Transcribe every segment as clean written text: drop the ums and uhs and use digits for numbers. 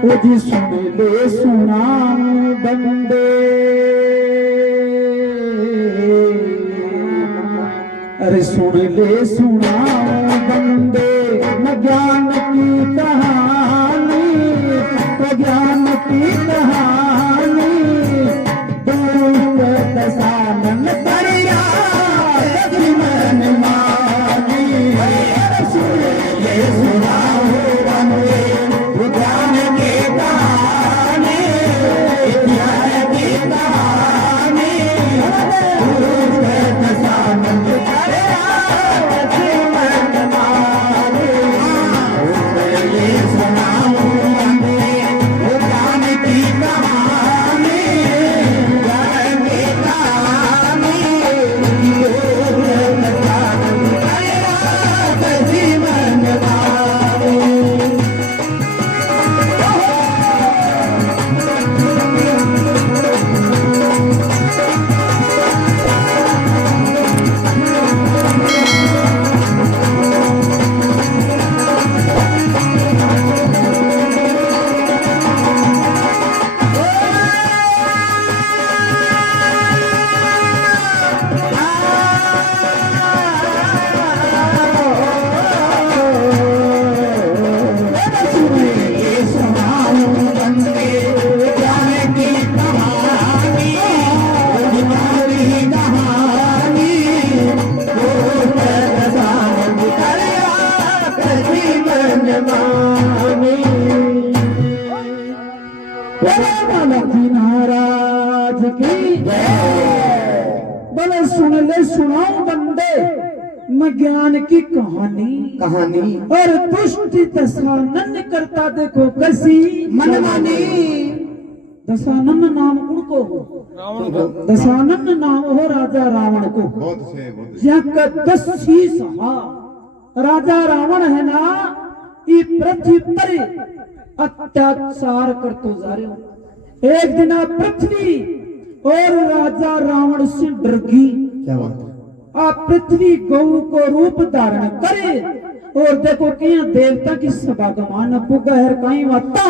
ओ जी सुन ले सुना बंदे, अरे सुन ले सुना बंदे, न ज्ञान की कहानी, ज्ञान की कहानी, दुष्ट दशानन करिया मन मानी। सुन ले सुना बंदे, ज्ञान की कहानी, ज्ञान की कहानी, दुष्ट दशानन करिया मन मानी। सुन ले सुना बंदे, ज्ञान की कहानी, ज्ञान की कहानी, दुष्ट दशानन करिया मन मानी। महाराज की बोले सुन ले सुनाओ बंदे, मैं ज्ञान की कहानी और दुष्ट दशानन करता देखो कैसी मनमानी। दशानन नाम उनको हो, दशानन नाम हो राजा रावण को। यहाँ 10 शीश राजा रावण है ना, ये पृथ्वी पर अत्याचार करते जा रहे हो। एक दिन पृथ्वी और राजा रावण से डर गई। क्या बात? आप पृथ्वी गौ को रूप धारण करे और देखो कि देवता की सभा गमान पुगहर कहीं वाता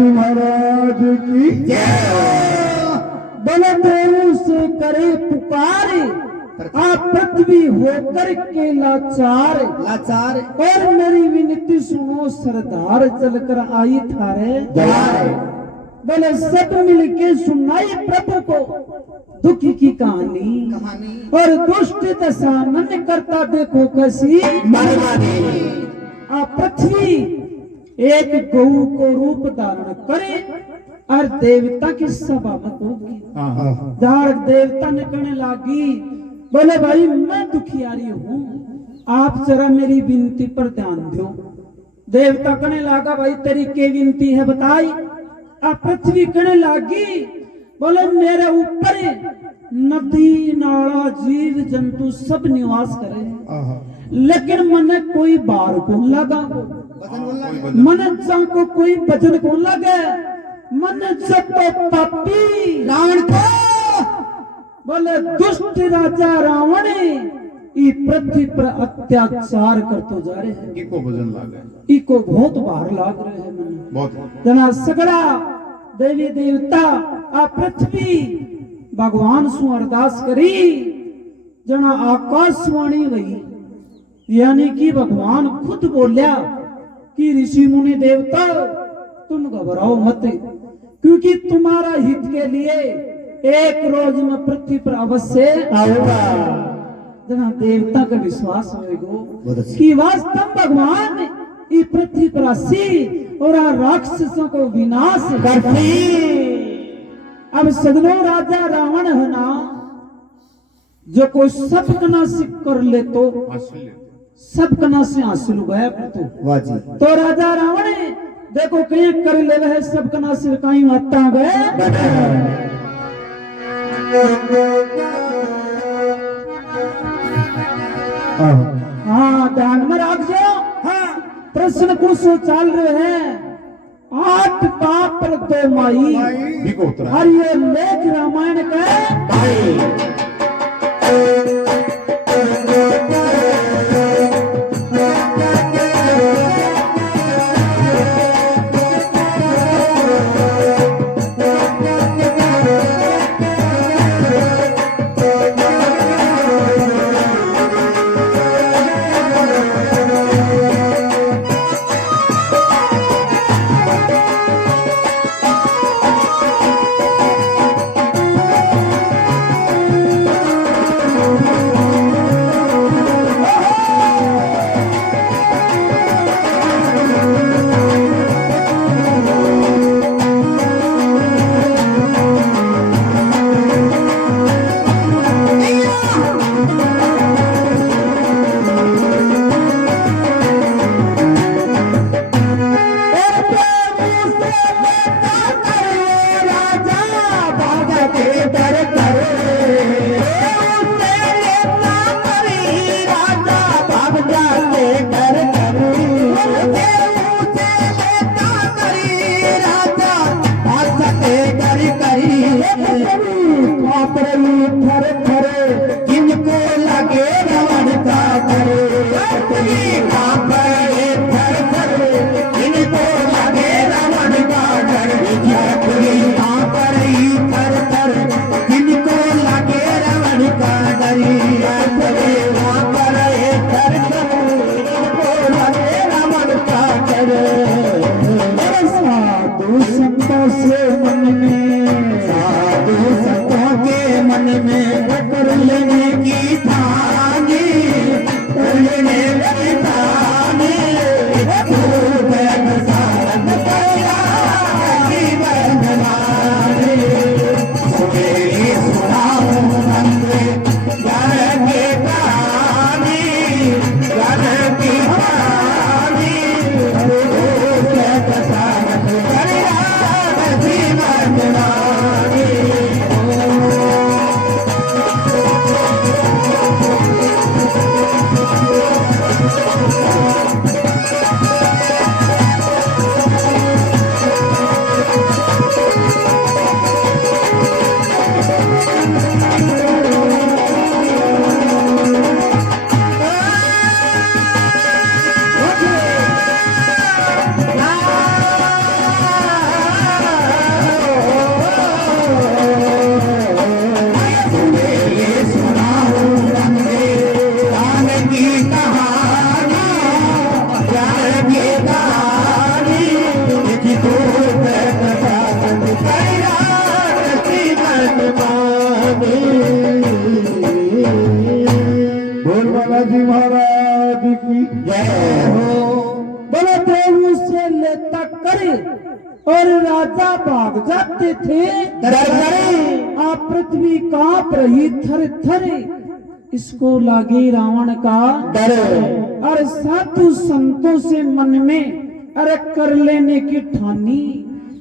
महाराज की बलदेव से करे पुकारे, आप पृथ्वी होकर के लाचार लाचार और मेरी विनती सुनो सरदार, चलकर आई थारे द्वार। बोले सब मिलके सुनाई प्रभु को दुखी की कहानी, और दुष्ट दशानन करता देखो कैसी मनमानी। आप पृथ्वी एक गऊ को रूप धारण करे और देवता की सभा में होगी। जार देवता ने कहने लागी, बोले भाई मैं दुखियारी हूँ, आप जरा मेरी विनती पर ध्यान दो। देवता कहने लगा, भाई तेरी क्या विनती है बताई। आप पृथ्वी कहने लागी, बोले मेरे ऊपर नदी नाला जीव जंतु सब निवास करे, लेकिन मन कोई बार को लगा, मन को कोई वचन को लगे, मन जब तो पापी रावण को, बोले दुष्ट राजा रावण ई पृथ्वी पर अत्याचार करते जा रहे हैं। इको वजन लागे, इको बहुत बाहर लाग रहे हैं मन बहुत जना सगड़ा देवी देवता आ पृथ्वी भगवान सु अरदास करी, जना आकाशवाणी वही, यानी कि भगवान खुद बोलिया कि ऋषि मुनि देवता तुम घबराओ मत, क्योंकि तुम्हारा हित के लिए एक रोज में पृथ्वी पर अवश्य आऊंगा। जना देवता का विश्वास होगा कि वास्तव भगवान इस पृथ्वी पर आसी और राक्षसों को विनाश करते। अब सगलो राजा रावण है ना, जो कोई सब कना से कर ले तो सब कना से हासिल गया तो राजा रावण देखो कहीं कर ले रहे सब कना से कहीं आता गए। हाँ ध्यान में रखो। हाँ प्रश्न कुछ चाल रहे हैं, 8 बाप पर 2 माई, और ये लेख रामायण का बोल बालाजी महाराज की जय हो। बोले देव से लेता करे और राजा भाग जाते थे। डर करे आप पृथ्वी कांप रही थर थर, इसको लागे रावण का डर। और साधु संतों से मन में अरे कर लेने की ठानी,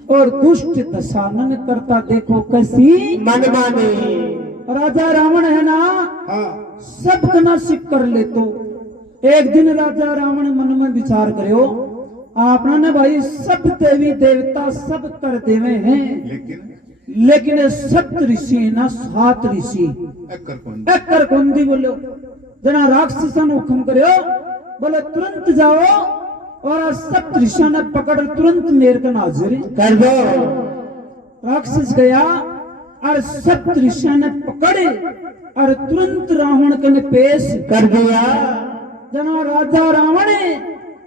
और दुष्ट दशानन करता देखो कैसी मन माने। राजा रावण है ना, हाँ सब नासिक कर ले। तो एक दिन राजा रावण मन में विचार करो, आपने ने भाई सब देवी देवता सब कर देवे हैं, लेकिन सप्त ऋषि ना 7 ऋषि एक कुंदी बोलो जना राक्षसन हुक्म करो, बोले तुरंत जाओ और सप्त ऋषियों ने पकड़ तुरंत मेरे का हाजिर कर दो। राक्षस गया और सप्त ऋषियों ने पकड़े और तुरंत रावण के पेश कर दिया। जना राजा रावण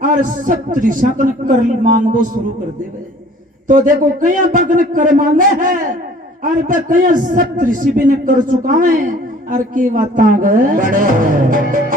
और सप्त ऋषियों को कर मांगो शुरू कर देवे। तो देखो कई भक्त कर मांगे है और कई सप्त ऋषि भी ने कर चुका है और की बात बड़े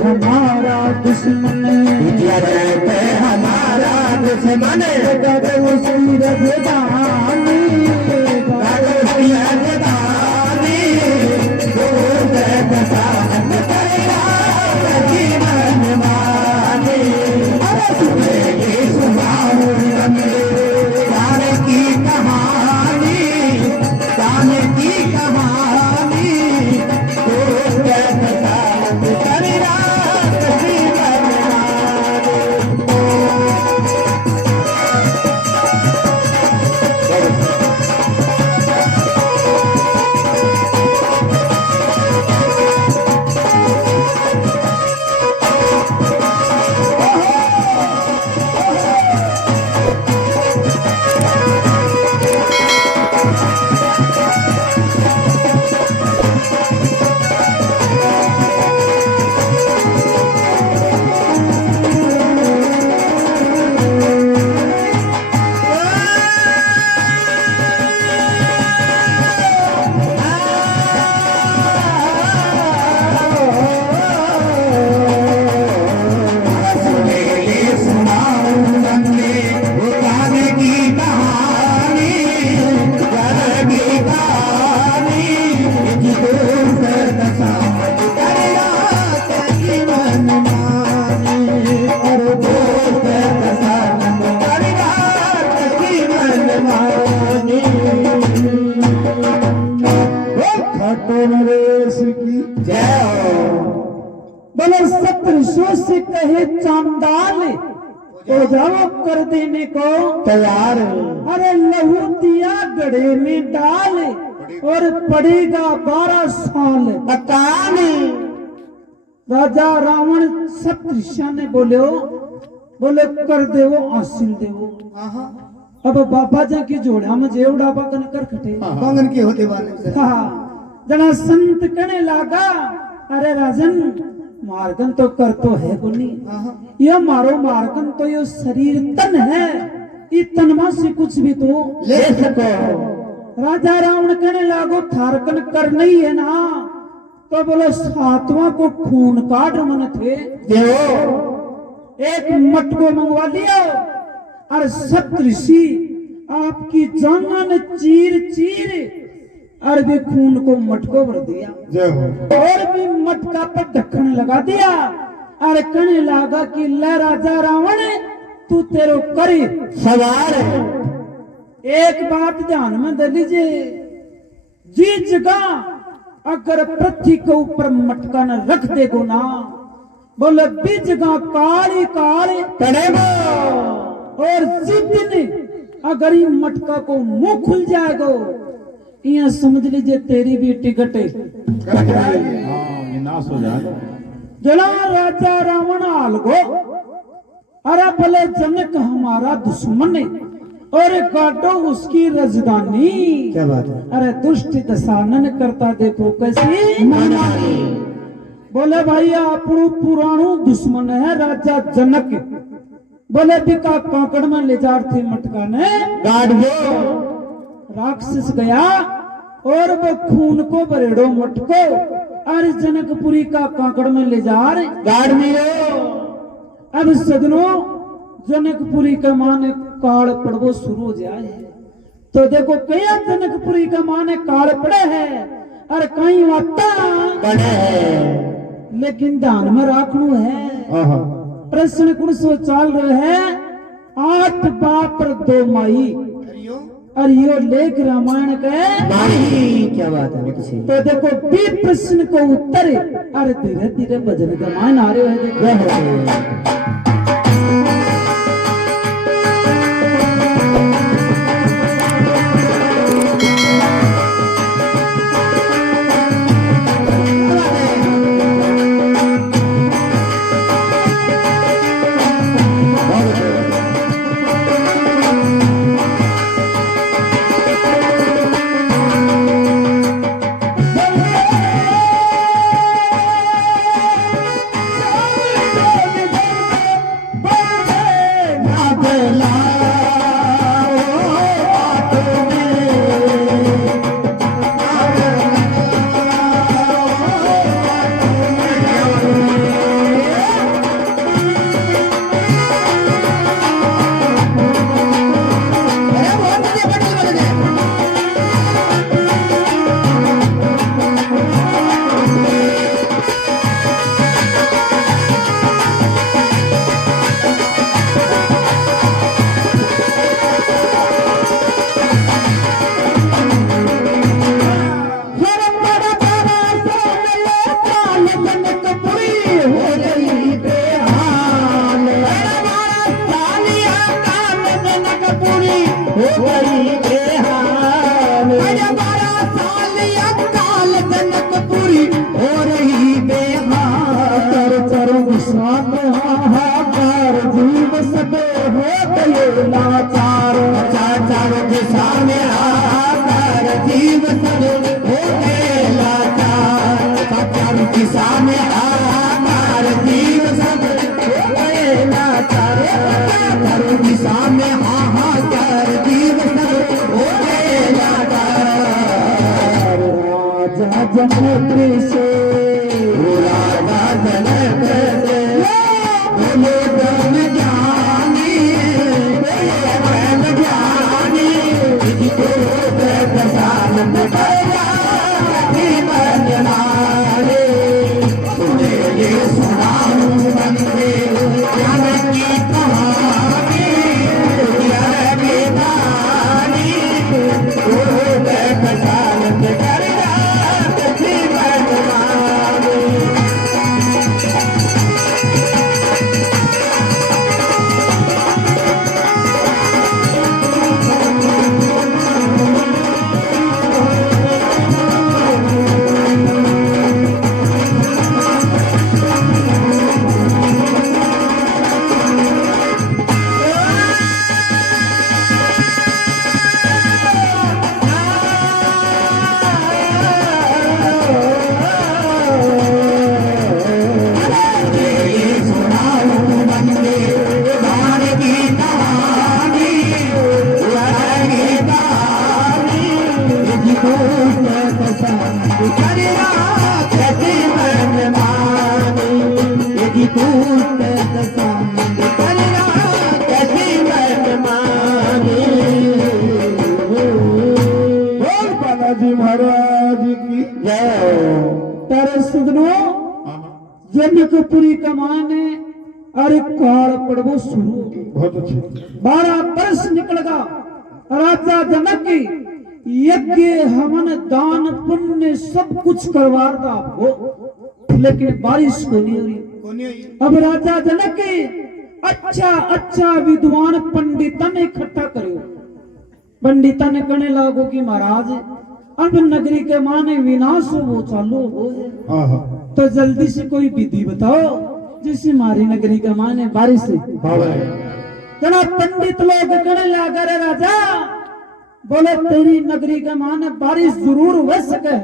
हमारा दुश्मन हमारा दुश्मन उसी रजदानी सप्तऋषियों से कहे चांडाल तो जाओ कर देने को तैयार। अरे लहू दिया गड़े में डाल और पड़ेगा 12 साल। बताने राजा रावण सप्तऋषियों ने बोले कर देवो आशील देवो। अब बाबा जी की जोड़ा में जेवड़ा बगन कर खटे कंगन के होते वाले हाँ जना संत कहने लागा अरे राजन मार्गन तो कर तो है बोली ये मारो मार्गन तो ये शरीर तन है ये तनमा से कुछ भी तो ले सको। राजा रावण कहने लागो थारकन कर नहीं है ना तो बोलो सातवां को खून काट मन थे एक मटको मंगवा लिया और सप्तऋषि आपकी जांघां ने चीर चीर और भी खून को मटको भर दिया जय हो। और भी मटका पर ढक्कन लगा दिया और कहने लगा कि ले राजा रावण तू तेरो करी सवार है। एक बात ध्यान में दे लीजिए जी जगह अगर पृथ्वी के ऊपर मटका न रख देगो ना बोले बीच जगह काली काली पड़ेगा और जिस दिन अगर ये मटका को मुंह खुल जाएगा ये समझ लीजिए तेरी भी टिकट है विनाश हो जाए। जला राजा रावण हाल गो अरे भले जनक हमारा दुश्मन है और काटो उसकी राजधानी। क्या बात है। अरे दुष्ट दशानन करता देखो कैसी बोले भाई आपनो पुराणो दुश्मन है राजा जनक बोले बिका काकड़ में ले जा थे मटका ने गाड़ दो राक्षस गया और वो खून को बरेड़ो मटको और जनकपुरी का काकड़ में ले जा रहे गाड़ दियो। अब सदनों जनकपुरी का माने काल पड़वो शुरू हो जाए तो देखो कया जनकपुरी का माने काल पड़े है और कहीं आता बड़े है लेकिन ध्यान में रखना है प्रश्न कुछ सो चल रहे हैं 8 बाप और 2 माई और यो लेख रामायण के नहीं। क्या बात है किसी तो देखो बी प्रश्न को उत्तर अरे धीरे धीरे भजन रामायण आ रहे हैं देखो करिया कैसी मनमानी यदि दुष्ट दशानंद करिया कैसी मनमानी बोल बालाजी महाराज की जय तारे सदनो जनकपुरी कमाने अरे काल पड़वो शुरू बहुत अच्छे 12 वर्ष निकल गया राजा जनक की यज्ञ हवन दान पुण्य सब कुछ करवाता हो लेकिन बारिश को नहीं हो रही। कौन है ये? अब राजा जनक की अच्छा अच्छा विद्वान पंडितन इकट्ठा करो। पंडितन ने कहने लागो कि महाराज अब नगरी के माने विनाश वो चालू हो है हाँ हाँ तो जल्दी से कोई विधि बताओ जिससे हमारी नगरी के माने बारिश जना पंडित लोग कहने लगा रे राजा बोले तेरी नगरी के माने बारिश जरूर हो सके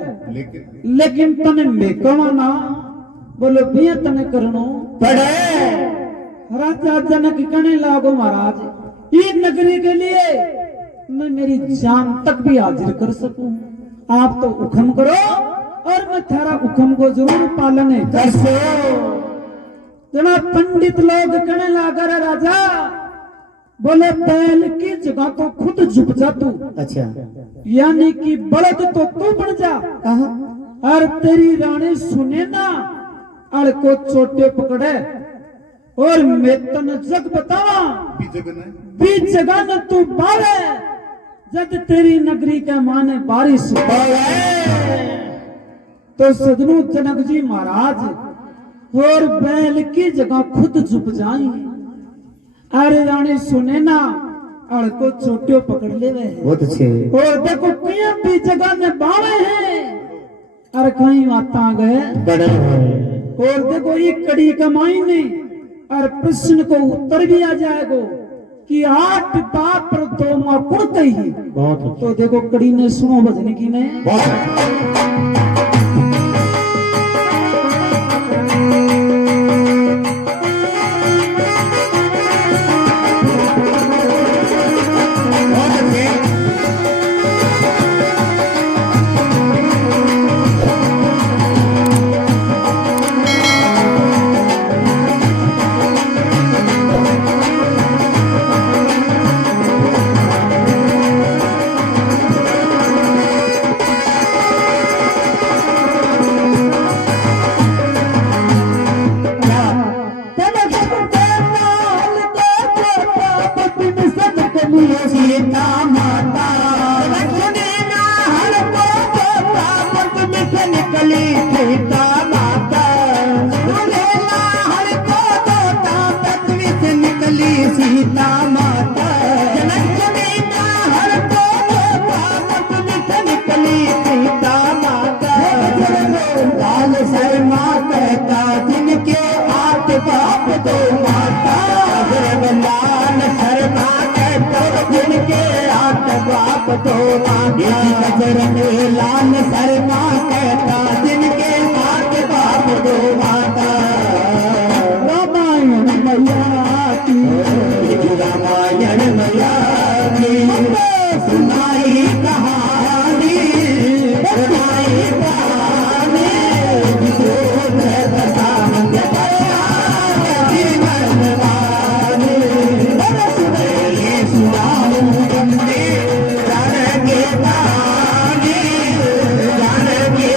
लेकिन तने मेकवाना बोले भैया तने करनो पड़े राजा जनक कहने लागो महाराज ये नगरी के लिए मैं मेरी जान तक भी हाजिर कर सकूं आप तो हुक्म करो और मैं थारा हुक्म को जरूर पालन कर सो। जना पंडित लोग कहने लगा रे राजा बोले बैल की जगह तो खुद झुक जा तू अच्छा यानी कि बलद तो तू बन जा कहा और तेरी रानी सुने ना अड़ को चोटे पकड़े और मैं तन जग बतावा बीच जगह न तू बावे जब तेरी नगरी के माने बारिश तो सदनों जनक जी महाराज और बैल की जगह खुद झुक जाए अरे रानी सुने ना अड़ को चोटियों पकड़ ले वे बहुत अच्छे और देखो कहीं भी जगह में बावे हैं अरे कहीं माता गए बड़े और देखो ये कड़ी कमाई ने और प्रश्न को उत्तर भी आ जाएगा कि 8 बाप पर 2 माँ कुड़ कही बहुत तो देखो कड़ी ने सुनो बजने की ने सीता माता सुने ना हर को पोता पट में से निकली सीता माता सुने ना हर को पोता पट में से निकली सीता माता सुने ना हर को पोता पट में से निकली सीता माता लाल शर्मा कहता जिनके 8 बाप 2 माता लाल शर्मा जिनके 8 बाप 2 माता नजर में लाल शर्मा कहता जिनके 8 बाप 2 माता रामायण मैया की रामायण मैया की सुनाई कहानी सुनाई कहानी जान के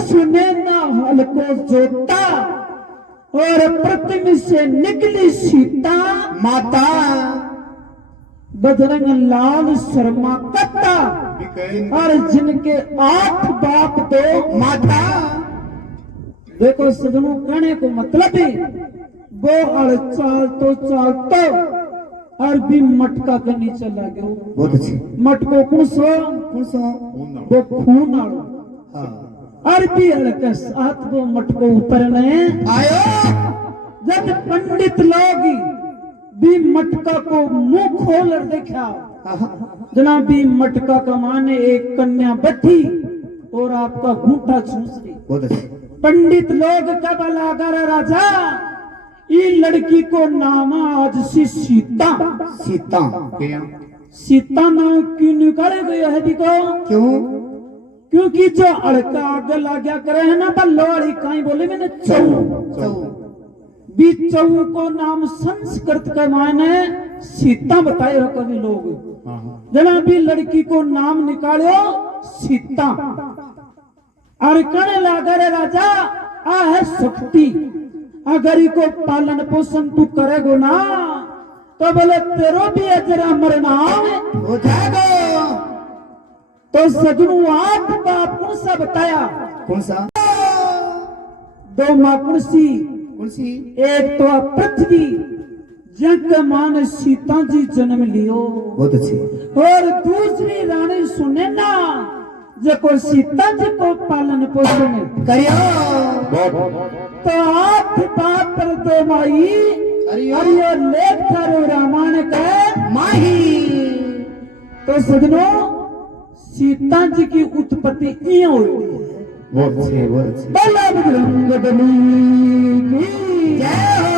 सुने ना हल को जोता और प्रतिम से निकली सीता माता बजरंग लाल शर्मा कत्ता और जिनके 8 बाप दो माता देखो सजनों कहने को मतलब है वो हल चाल तो और भी मटका के नीचे लगे बहुत अच्छी मटको कौन सो कौन सा वो खून आड़ो हाँ अरबी हल्के साथ वो मटको उतरने आयो जब पंडित लोग भी मटका को मुंह खोल कर देखा जनाब भी मटका का माने एक कन्या बैठी और आपका घूंटा चूस रही बहुत अच्छी पंडित लोग कब लागर राजा ये लड़की को नाम आज सी सीता सीता सीता नाम क्यों निकाले गए है दिको क्यों क्योंकि जो अड़का आग लाग्या करे है ना बल्लो वाली कहीं बोले मैंने चौ भी चौ को नाम संस्कृत का माने सीता बताए हो कभी लोग जना भी लड़की को नाम निकालो सीता और कहने लगा रे राजा आ है शक्ति अगर इको पालन पोषण तू करेगो ना तो बोले तेरो भी अजरा मरना हो जाएगा तो सजनू 8 बाप कौन सा बताया कौन सा 2 माँ कौन सी कौन सी एक तो पृथ्वी जग मान सीता जी जन्म लियो बहुत अच्छी और दूसरी रानी सुने ना जो सीता जी को पालन पोषण करियो तो 8 बाप पर 2 माई और ये लेख थारो रामायण का माही तो सजनों सीता जी की उत्पत्ति ये हुई बहुत अच्छी बहुत अच्छी बल्ला बजरंग बली की जय हो